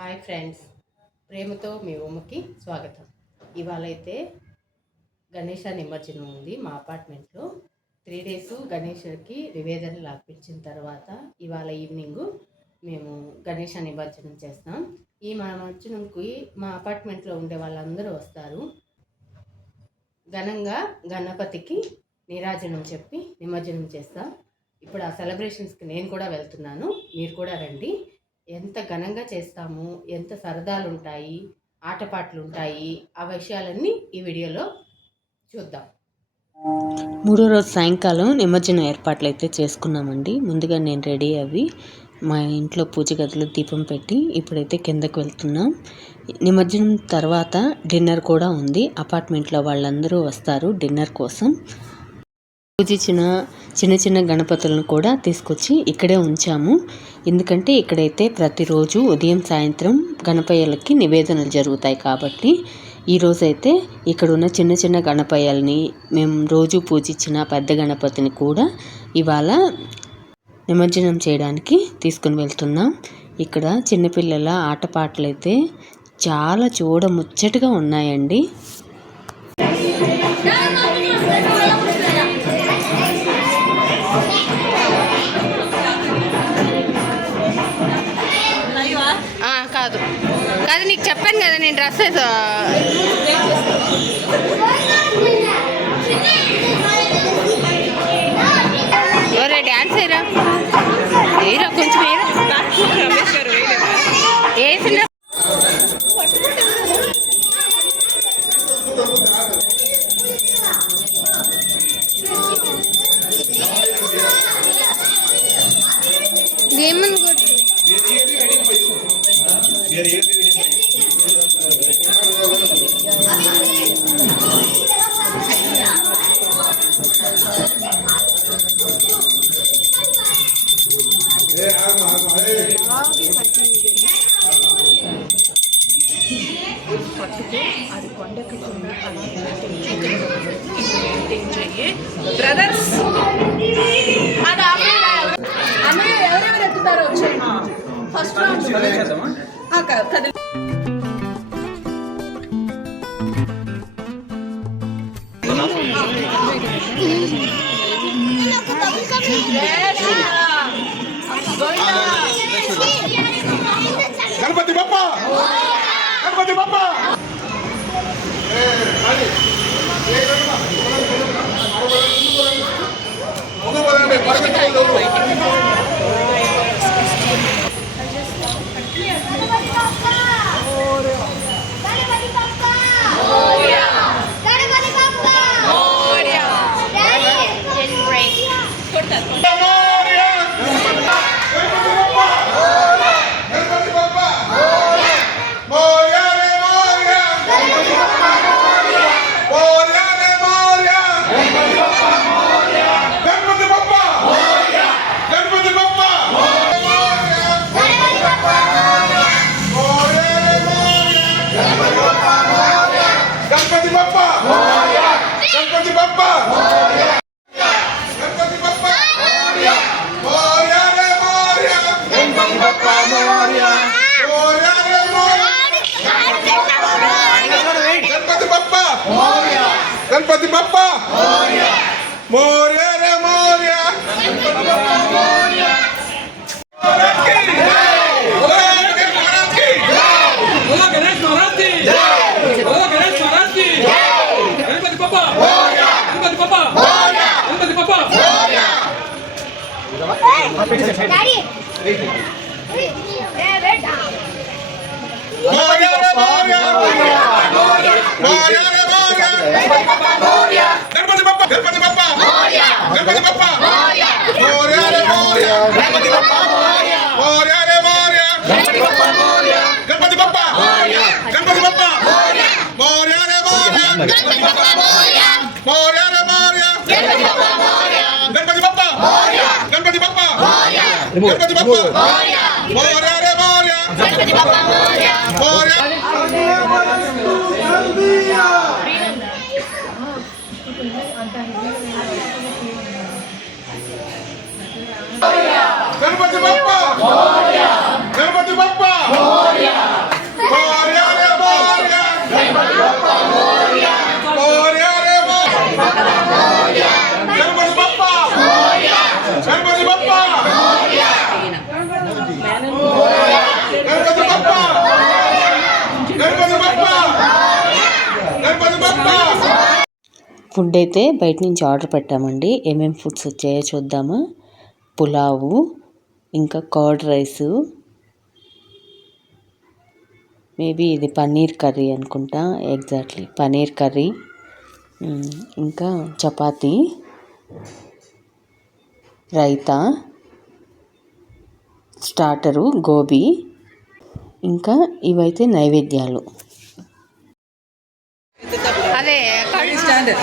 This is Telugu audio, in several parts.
హాయ్ ఫ్రెండ్స్, ప్రేమతో మీ ఉమ్మకి స్వాగతం. ఇవాళ అయితే గణేష నిమజ్జనం ఉంది మా అపార్ట్మెంట్లో. 3 days గణేష్కి నివేదనలు అర్పించిన తర్వాత ఇవాళ ఈవినింగ్ మేము గణేష నిమజ్జనం చేస్తాం. ఈ నిమజ్జనంకి మా అపార్ట్మెంట్లో ఉండే వాళ్ళందరూ వస్తారు. ఘనంగా గణపతికి నీరాజనం చెప్పి నిమజ్జనం చేస్తాం. ఇప్పుడు ఆ సెలబ్రేషన్స్కి నేను కూడా వెళ్తున్నాను, మీరు కూడా రండి. ఎంత ఘనంగా చేస్తాము, ఎంత సరదాలు ఉంటాయి, ఆటపాటలు ఉంటాయి, ఆ విషయాలన్నీ ఈ వీడియోలో చూద్దాం. 3వ రోజు సాయంకాలం నిమజ్జనం ఏర్పాట్లు అయితే చేసుకున్నామండి. ముందుగా నేను రెడీ అవి మా ఇంట్లో పూజ గదిలో దీపం పెట్టి ఇప్పుడైతే కిందకు వెళ్తున్నాం. నిమజ్జనం తర్వాత డిన్నర్ కూడా ఉంది. అపార్ట్మెంట్లో వాళ్ళందరూ వస్తారు డిన్నర్ కోసం. పూజించిన చిన్న చిన్న గణపతులను కూడా తీసుకొచ్చి ఇక్కడే ఉంచాము. ఎందుకంటే ఇక్కడైతే ప్రతిరోజు ఉదయం సాయంత్రం గణపయ్యలకి నివేదనలు జరుగుతాయి కాబట్టి ఈరోజైతే ఇక్కడ ఉన్న చిన్న చిన్న గణపయ్యల్ని మేము రోజు పూజించిన పెద్ద గణపతిని కూడా ఇవాళ నిమజ్జనం చేయడానికి తీసుకుని వెళ్తున్నాం. ఇక్కడ చిన్నపిల్లల ఆటపాటలు అయితే చాలా చూడముచ్చటగా ఉన్నాయండి. కాదు కాదు నీకు చెప్పాను కదా, నేను డ్రెస్సెస్ ఎవరే డ్యాన్స్ వేయరా వేయరా కొంచెం వేసిన ఏమని కొట్టు అది కొండకి బ్రదర్స్ అన్నయ్య ఎవరెవరు ఎత్తుతారో వచ్చేయండి. ఫస్ట్ గణపతి బప్ప గణపతి బప్ప గణపతి బప్ప మోర్య రే మోర్య గణపతి బప్ప గణపతి బప్ప గణపతి బప్ప మోర్య రే మోర్య గణపతి బప్ప మోర్య రే మోర్య గణపతి బప్ప గణపతి బప్ప గణపతి బప్ప మోర్య రే మోర్య గణపతి బప్ప మోర్య రే మోర్య గణపతి బప్ప గణపతి బప్ప గణపతి బప్ప గణపతి బప్ప మోర్య రే మోర్య గణపతి బప్ప మోర్య గణపతి బప్ప గణపతి బప్ప ఫుడ్ అయితే బయట నుంచి ఆర్డర్ పెట్టామండి. ఏమేమి ఫుడ్స్ వచ్చాయో చూద్దామా. పులావు, ఇంకా కర్డ్ రైసు, మేబీ ఇది పన్నీర్ కర్రీ అనుకుంటా, ఎగ్జాక్ట్లీ పన్నీర్ కర్రీ, ఇంకా చపాతీ, రైతా, స్టార్టరు గోబీ, ఇంకా ఇవైతే నైవేద్యాలు. అదే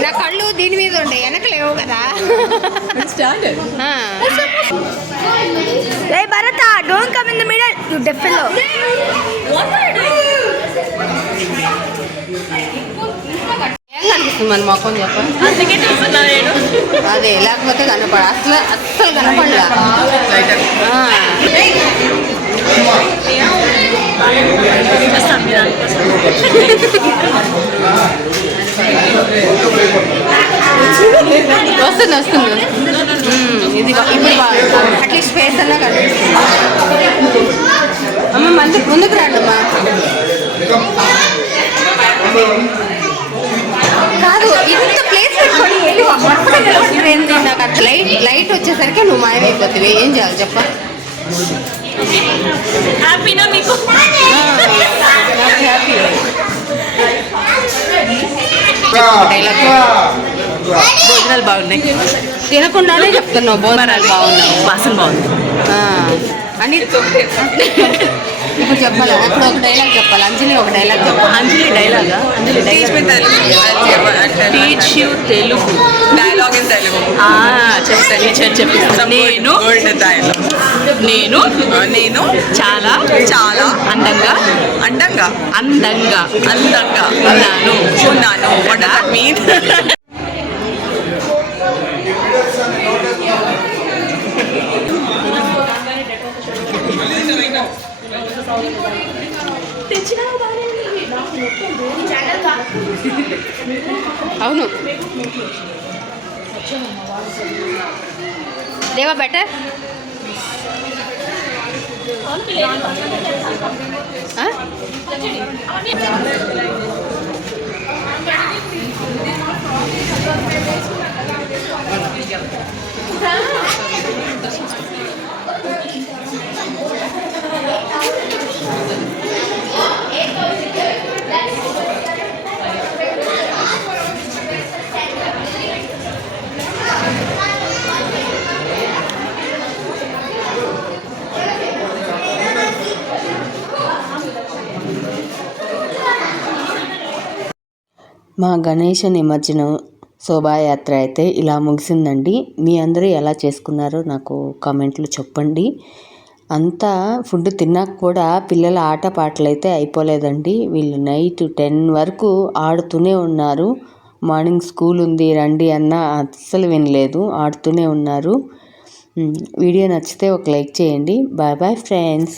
నా కళ్ళు దీని మీద ఉండే వెనకలేవు కదా. Bharata don't come in the middle you deaf fellow. ఏం కనిపిస్తుంది మన మొఖం చెప్పండి. అదే లేకపోతే కనపడ అస్సలు కనపడలా. వస్తుంది ఇది ఇప్పుడు బాగుంది. అట్లీస్ట్ ఫేస్ అన్నా కనిపిస్తుంది. అమ్మ మంది ముందుకు రండి అమ్మా. కాదు ఇంత ప్లేస్ పెట్టుకొని నాకు అట్లా లైట్ వచ్చేసరికి నువ్వు మాయమైపోతుంది. ఏం చేయాలి చెప్ప. హ్యాపీనా మీకు? డైలాగ్ భోజనాలు బాగున్నాయి. తినకుండానే చెప్తున్నావు భోజనాలు బాగున్నాయి, వాసన బాగుంది అని ఇప్పుడు చెప్పాలి. అప్పుడు ఒక డైలాగ్ చెప్పాలి. అంజలి ఒక డైలాగ్ చెప్పాలి. అంజలి డైలాగా? Teach you Telugu dialogue in Telugu చెప్తాను. చెప్పిస్తాను. నేను చాలా చాలా అందంగా అందంగా అందంగా అందంగా ఉన్నాను. What does that mean? అవును దేవా బెటర్. మా గణేష నిమజ్జనం శోభాయాత్ర అయితే ఇలా ముగిసిందండి. మీ అందరూ ఎలా చేసుకున్నారో నాకు కామెంట్లు చెప్పండి. అంతా ఫుడ్ తిన్నాక కూడా పిల్లల ఆటపాటలు అయితే అయిపోలేదండి. వీళ్ళు నైట్ 10 వరకు ఆడుతూనే ఉన్నారు. మార్నింగ్ స్కూల్ ఉంది రండి అన్న అస్సలు వినలేదు, ఆడుతూనే ఉన్నారు. వీడియో నచ్చితే ఒక లైక్ చేయండి. Bye bye friends.